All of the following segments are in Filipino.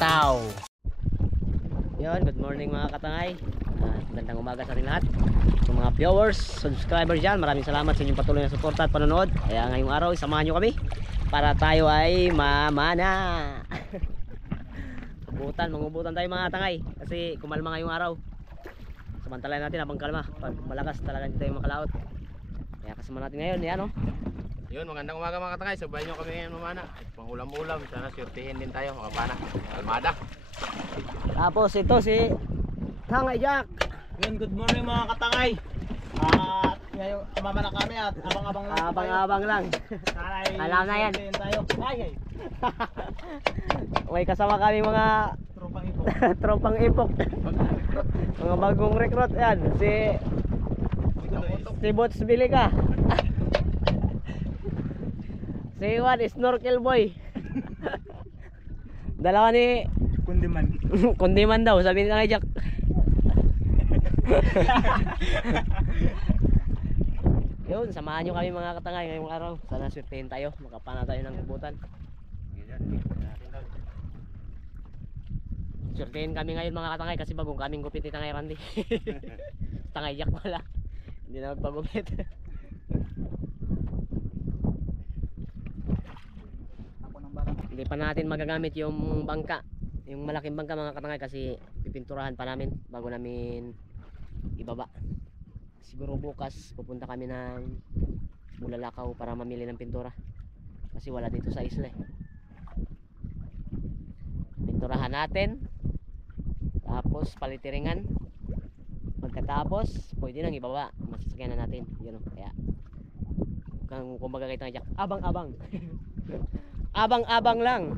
Tataw. Yun, good morning mga katangay. Magandang umaga sa ating lahat. Sa mga viewers, subscribers dyan, maraming salamat sa inyong patuloy na suporta at panonood. Kaya ngayong araw, samahan nyo kami para tayo ay mamana. Mangubutan tayo mga katangay. Kasi kumalma ngayong araw. Samantalayan natin habang kalma. Pag malakas talaga hindi tayo makalaot. Kaya kasama natin ngayon, yan o. Yun, magandang umaga mga katangay. Sabay nyo kami ngayon mamana. Pang ulam-ulam. Sana surtihin din tayo makapana. Almada. Tapos ito si Tangay Jack. Yun, good morning mga katangay. At ngayon mamana kami at abang-abang lang. Abang-abang lang. Alam na yan. Tayo. Ay. May kasama kami mga Tropang ipok. tropang ipok. Mga bagong recruit yan. Si Bots Bilica. Si Juan Snorkel Boy. Dalawa ni Kundiman. Kundiman daw, sabi ni Tangay Jack. Yun, samahan nyo kami mga katangay ngayong araw. Sana swertehin tayo, makapana tayo ng kubutan. Swertehin kami ngayon mga katangay kasi bagong kaming gupit ni Tangay Randy. Tangay Jack pala. Hindi na magpagupit. Hindi pa natin magagamit yung bangka, yung malaking bangka mga katangay, kasi pipinturahan pa namin bago namin ibaba. Siguro bukas pupunta kami ng Bulalakaw para mamili ng pintura kasi wala dito sa isla eh. Pinturahan natin, tapos palitiringan, pagkatapos pwede nang ibaba, masasakyan na natin yun o. Kaya kung baga kita nga, abang-abang. Abang-abang lang.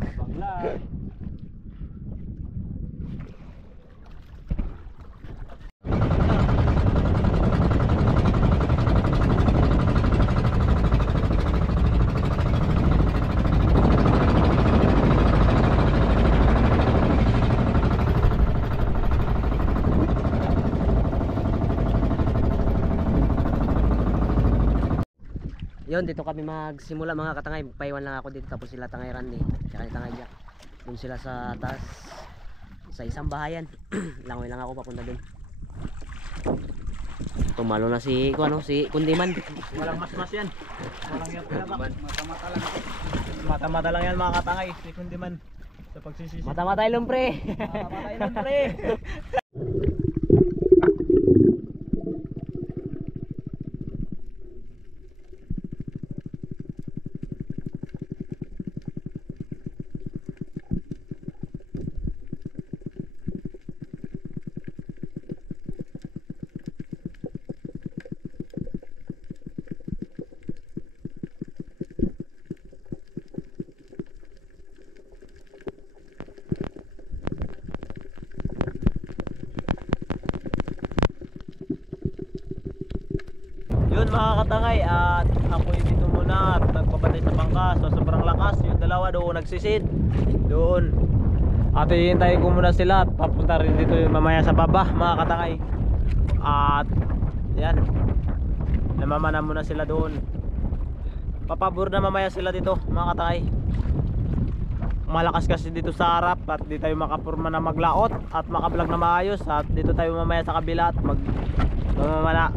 Yun, dito kami magsimula mga katangay. Magpaiwan lang ako dito, tapos sila Tangay Randy tsaka ni Tangay Jack dun sila sa taas sa isang bahayan. Langoy lang ako papunta dun. Tumalo na si si Kundiman. Walang mas-mas yan. Walang yan. Mata-mata lang. Mata-mata lang yan mga katangay. Si Kundiman sa pagsisisi. Mata-mata ilong pre. Mata-mata ilong pre. Yun mga katangay, at ako dito muna at nagpapatay sa bangka. So sobrang lakas, yung dalawa doon nagsisid doon. At hihintayin ko muna sila at papunta rin dito mamaya sa baba mga katangay. At yan, namamana muna sila doon. Papabor na mamaya sila dito mga katangay. Malakas kasi dito sa harap at di tayo makapurma na maglaot at makablog na maayos. At dito tayo mamaya sa kabila at mamamana.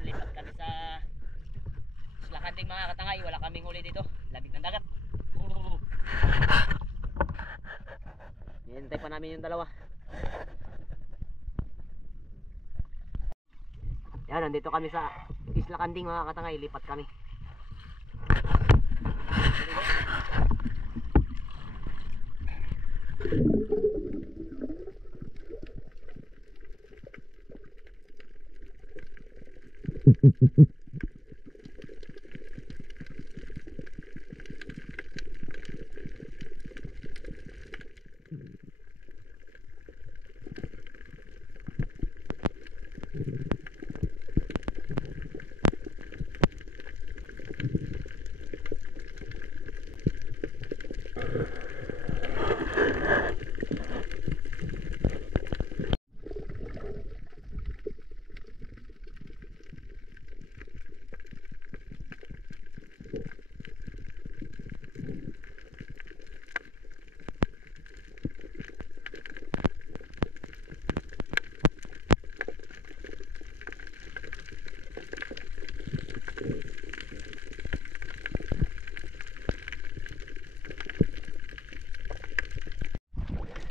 Lipat kami sa Sulakanding mga katangay. Wala kaming huli dito. Labig ng dagat. Hinintay pa namin yung dalawa. Yan, nandito kami sa Isla Kanding mga katangay. Lipat kami.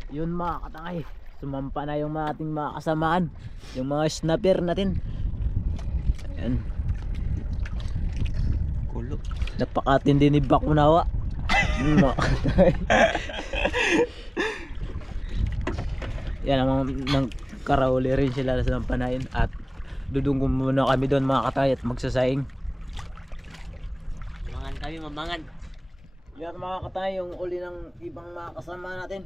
Yun mga katangay, sumampa na yung mga ating mga kasamaan, yung mga snapper natin. Ayan, Kulo. napakatindi ni Bakunawa. Yun mga katangay. Yan ang nang karauli rin sila sa panahin at dudunggo muna kami doon mga katangay at magsasaing. Tumangan kayo. kami mamangan. Yan mga katay, yung uli ng ibang mga kasama natin.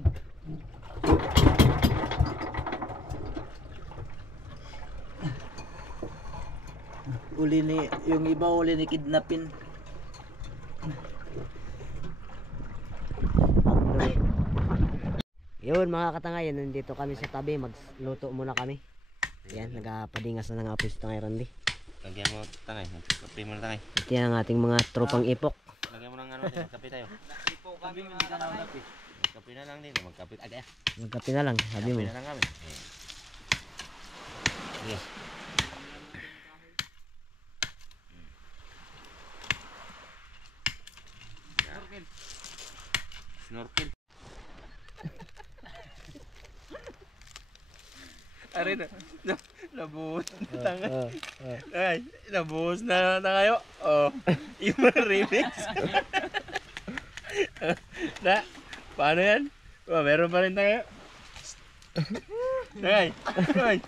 Yung iba uli ni kidnapin. Yun mga katangay, nandito kami sa tabi, magluto muna kami. Yan, nagapadingas na ng apos tangay Randy. Lagyan mo tangay, kape mo na tangay. Ito yan ang ating mga tropang ipok. Lagyan mo ng ano, kape tayo. Ipo kami, hindi ka na kape. Magkape na lang din, magkape agad. Magkape na lang, sabi mo. Kape na lang kami. Sige. Snorkel. Ari na, nabuhos na tayo. Ay, nabuhos na tayo. Oh, yung remix. Na, paano yan? Oh, meron pa rin tayo. Ay, ay.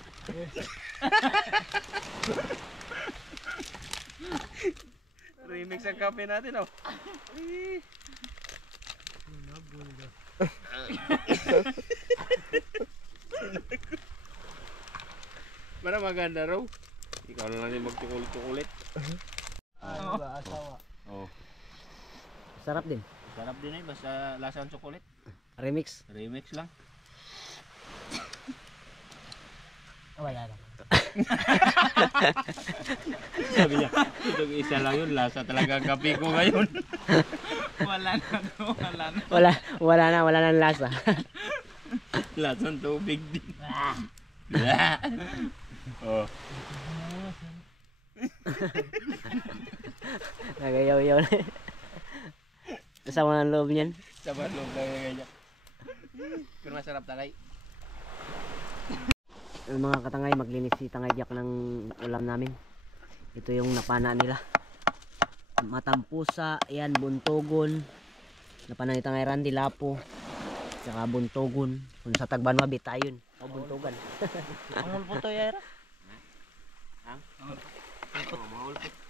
Remix ang kape natin, oh. Para maganda raw. Ikaw na lang din magtukul-tukulit. Asawa. Oh. Sarap din. Sarap din eh, basta lasa ng tsukulit. Remix. Remix lang. Wala lang. Sabi niya, itong isa lang yun, lasa talaga ang kape ko ngayon. Wala na lasa. Lasang tubig din. Oh. Nagayaw-yaw na. Kasama ng loob niyan. Sabar loob lang yung ganyan. Pero masarap talay. Yung mga katangay, maglinis si Tangay Jack ng ulam namin. Ito yung napana nila. Matampusa, yan, buntogon. Napana ni Tangay Randy, lapo. Tsaka buntogon. Kung sa Tagban mabitayon. O buntogan. Ang mulpo to, Yara.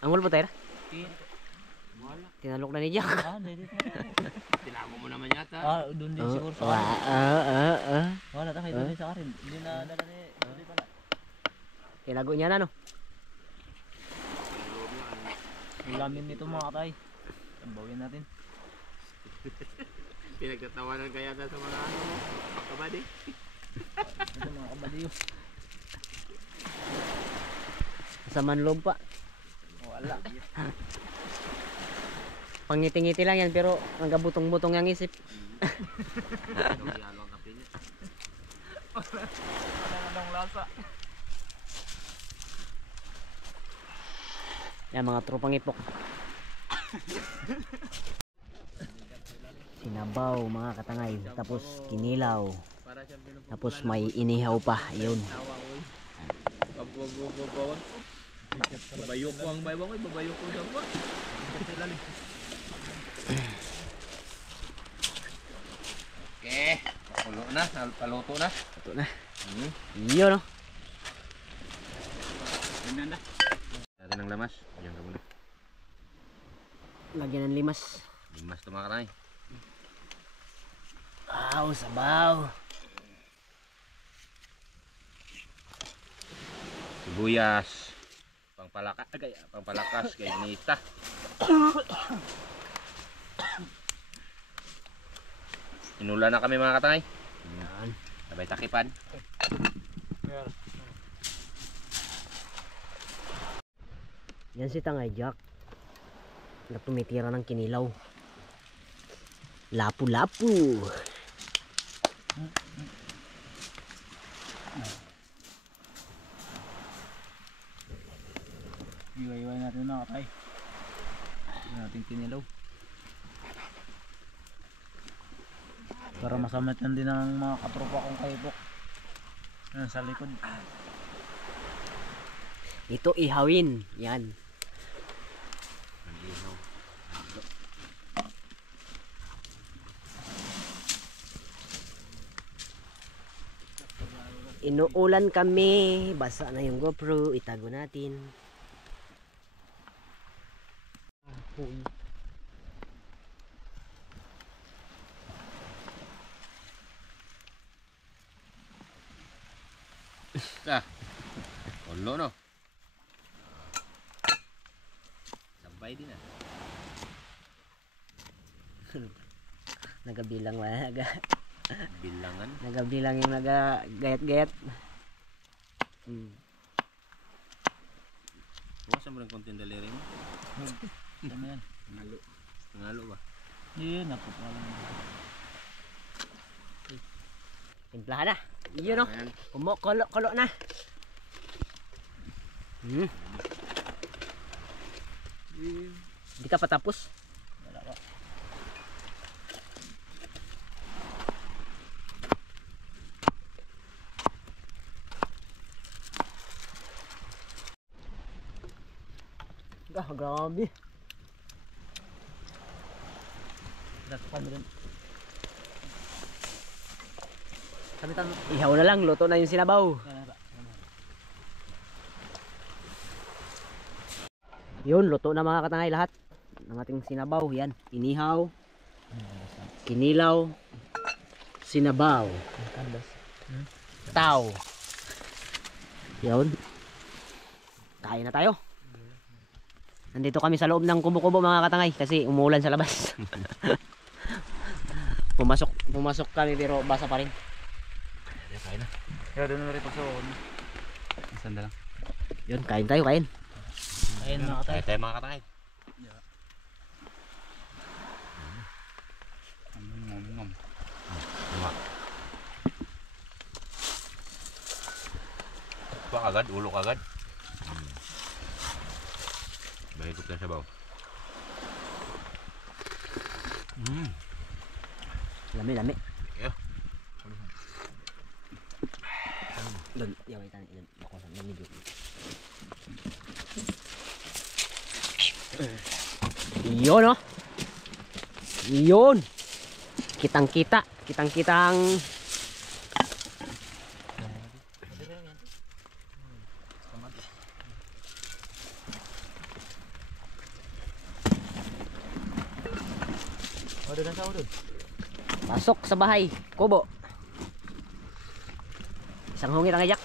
Ang mulpo tayo? Tinalok na ni Jack. Tinago mo naman yata. Doon din siguro sa Wala tayo doon din sa karin. Hindi na dala ni Doon pala. Tinago niya na, no? Yung lamin nito mga katay. Tambawin natin. Pinagtatawanan kaya na sa mga ano mo. Kabady. Ito mga kabadiyo. Sa manloob pa. Wala. Pangiti-ngiti lang yan, pero hanggang butong-butong yung isip. Yalo ang kape niya. Wala nang lasa. Yan mga tropang ipok. Sinabaw mga katangay. Tapos kinilaw. Tapos may inihaw pa. Yun. Babayo ko ang baybang ko, babayo ko sa pa. Okay, pakulo na, paluto na. Ito na. Yun, no? Ganyan na. Natin ang lamas. Ayan ka muna. Lagyan ng limas. Limas tumakanay. Wow, sabaw. Sibuyas. Pangpalakas kay Nita. Inula na kami mga katangay. Yan. Sabay takipan. Yan si Tangay Jack. Na tumitira ng kinilaw. Lapu-lapu. Iwa-iwa natin mga katay. Hindi natin kinilaw. Para masamatan din ang mga katropa kong kaipok. Yan sa likod. Ito ihawin. Yan. Inuulan kami. Basa na yung GoPro. Itago natin. Ulo no. Sabay din ah. Nagabilang Bilangan. nagabilang yung nagagayat-gayat. Wasa mo rin konting daliri mo. Tama yan. Ngalo ba? Yun, napapalang. Timplahan na. Yun no. Ayan. Kulo na. Hindi ka patapos. Wala ka. Grabe. Dakpan mo rin. Ihaw na lang, luto na yung sinabaw. Yun, luto na mga katangay lahat ng ating sinabaw. Yan, inihaw, kinilaw, sinabaw, taw. Yun. Kain na tayo. Nandito kami sa loob ng kubo-kubo mga katangay kasi umuulan sa labas. Pumasok kami pero basa pa rin. Kain na. Kaya doon na rin pagsaon. Sanda lang. Yun, kain tayo, kain. Ayun mga katay. Tayo mga katay. Pak agad, ulok agad. Mahigop na sabaw. Lami. Yeah. Doon, yung kita ni ako sa medyo. Yun oh. Yun. Kitang-kita ang Doon ang doon. pasok sa bahay, kubo. Isang hungit ang ajak.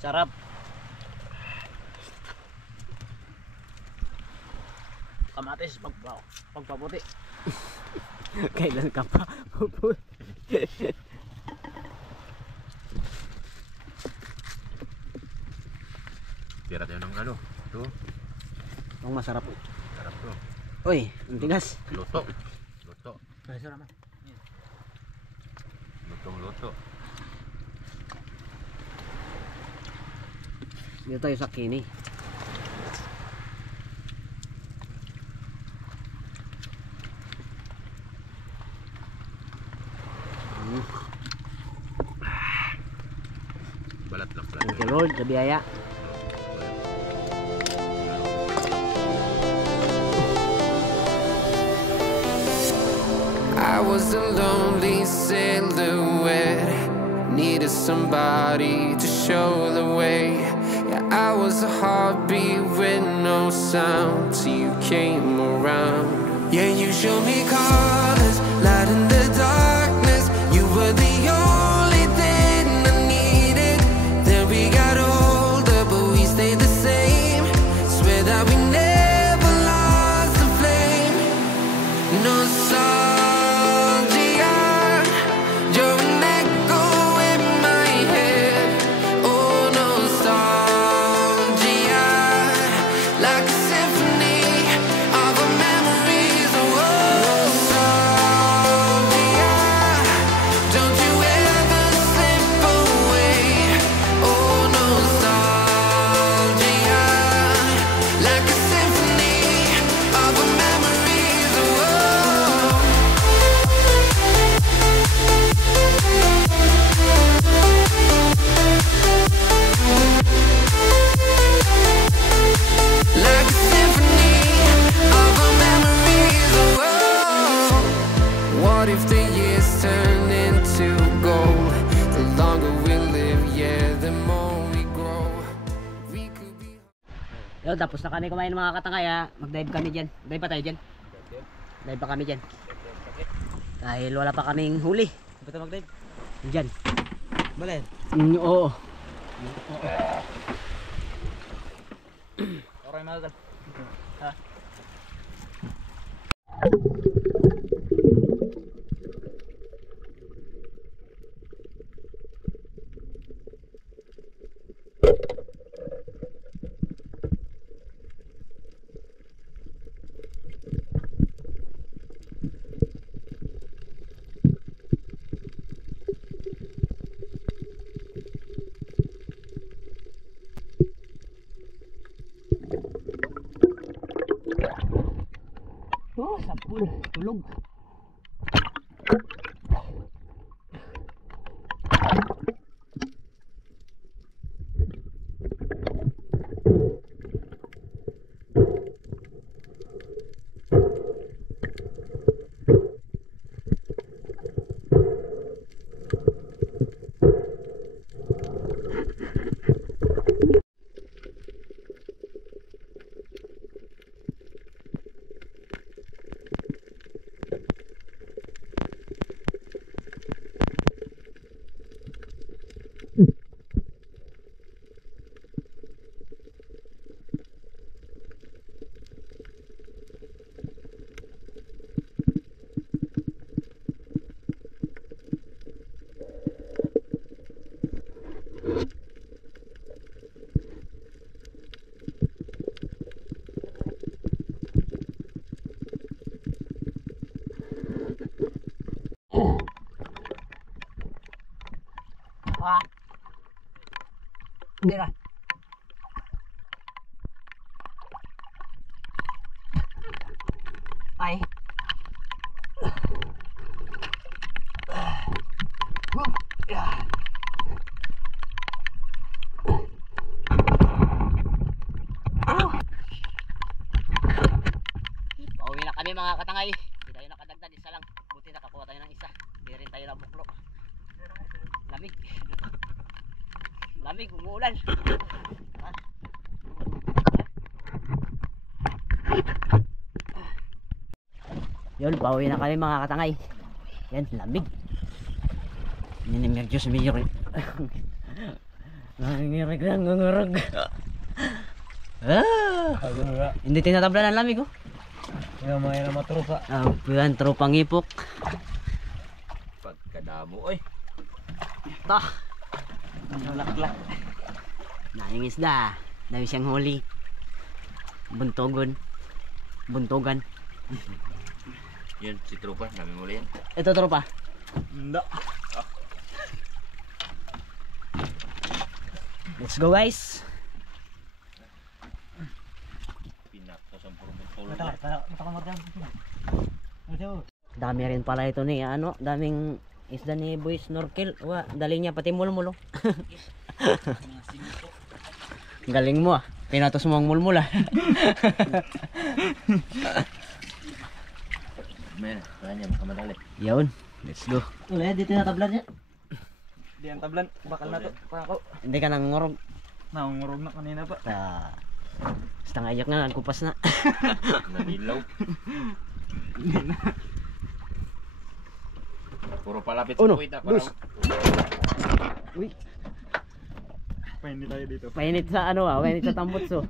Sarap. Kamatis pagpaputi. Kailan ka pa? Tira tayo ng ano. Ito. Ang masarap. Sarap to. Uy, ang tigas. Luto. Masarap naman. Luto. Dito tayo sa kini. Balat lang. Thank you Lord sa biyaya. I was a lonely silhouette, needed somebody to show the way. Yeah, I was a heartbeat with no sound till you came around. Yeah, you showed me colors, light in the darkness. You were the only thing I needed. Then we got older, but we stayed the same. Swear that we never lost the flame. Nostalgia, you're an echo in my head. Oh, nostalgia, like a symphony of our memories. Oh, nostalgia, don't you ever slip away. Oh, nostalgia, like a symphony of our memories. Oh, like a symphony of our memories. Oh, what if the years turn into gold? The longer we live, yeah, the more we grow. We could be. Yo, tapos na kami kumain mga katangay ha. Mag-dive kami dyan. Dive pa tayo dyan. Dive pa kami dyan. Dahil wala pa kaming huli. Ba't mag-dive? Diyan. Balin? Oo. Okay mga gal. Ha? Oh, sapul. Tulog. Hindi na. Ay. Pauwi na kami mga katangay. Hindi tayo nakadagdag, isa lang. Buti nakakuha tayo ng isa. Hindi rin tayo nabuklo. Lamig. Lamig, umuulan. Yun, pauwi na kami mga katangay. Yan, lamig. Ninimig Diyos medyo rin. Nangirig lang, nangurag. Hindi tinatabla ng lamig oh. Yung mga yan matrupa. Yan, tropang ipok. Pagkadamo, oy. Ta. Nalaklak. Nayang isda. Dami siyang huli. Buntogon. Buntogan. Yun, si Tropa, namin muli yan. Ito tropa. Hindi. Let's go guys. Pinaktos ang puro tulog. Dami rin pala ito ni ano, daming isda ni Boy Snorkel. Wa, dali niya pati mulmulo. Galing mo ah. Pinatos mo ang mulmul ah. Men, kaya niya makamadali. Yun, let's go. Wala, dito na tablan niya. Di ang tablan, bakal na to. Pako. Hindi ka nang ngorog. Nangungurog na kanina pa. Basta ngayak na, nagkupas na. Nanilaw. Puro palapit sa Uno, puwita. dos. Uy, Pahinit tayo dito. painit sa ano ah, painit sa tambutso.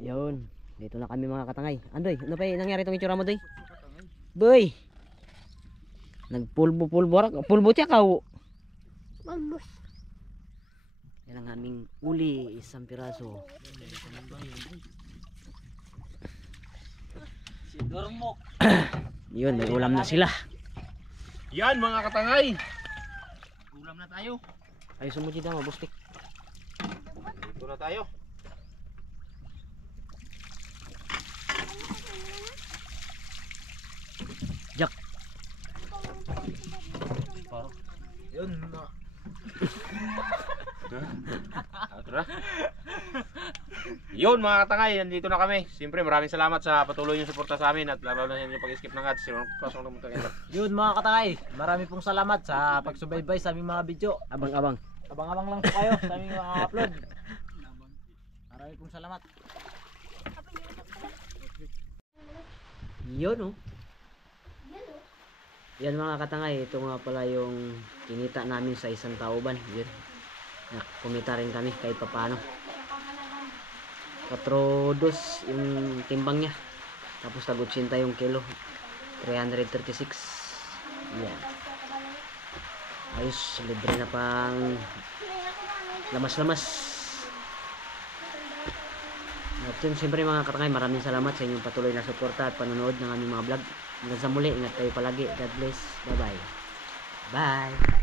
Yun, dito na kami mga katangay. Andoy, ano pa nangyari itong itsura mo doy? Boy! Nagpulbo-pulbo. Pulbo tiya ka o? Pulbos. Yan ang aming uli, isang piraso. Si Dormok. Yun, may ulam na sila. Yan mga katangay. Ulam na tayo. Ay, sumudid na, mabustik. Dito na tayo. Yun. Tara. Yun mga katangay, nandito na kami. Siyempre maraming salamat sa patuloy yung suporta sa amin at lalo na yung pag-skip ng ads. Yun mga katangay, marami pong salamat sa pagsubaybay sa aming mga video. Abang-abang. Abang-abang lang po kayo sa aming mga upload. Marami pong salamat. Yun oh. Yan mga katangay, ito nga pala yung kinita namin sa isang tauban. Yun. Kumita rin kami kahit papano. 4.2 yung timbang niya. Tapos tag 80 yung kilo. 336. Yan. Ayos, libre na pang lamas-lamas. At yun, siyempre mga katangay, maraming salamat sa inyong patuloy na suporta at panonood ng aming mga vlog. Hanggang sa muli, ingat kayo palagi. God bless. Bye-bye. Bye.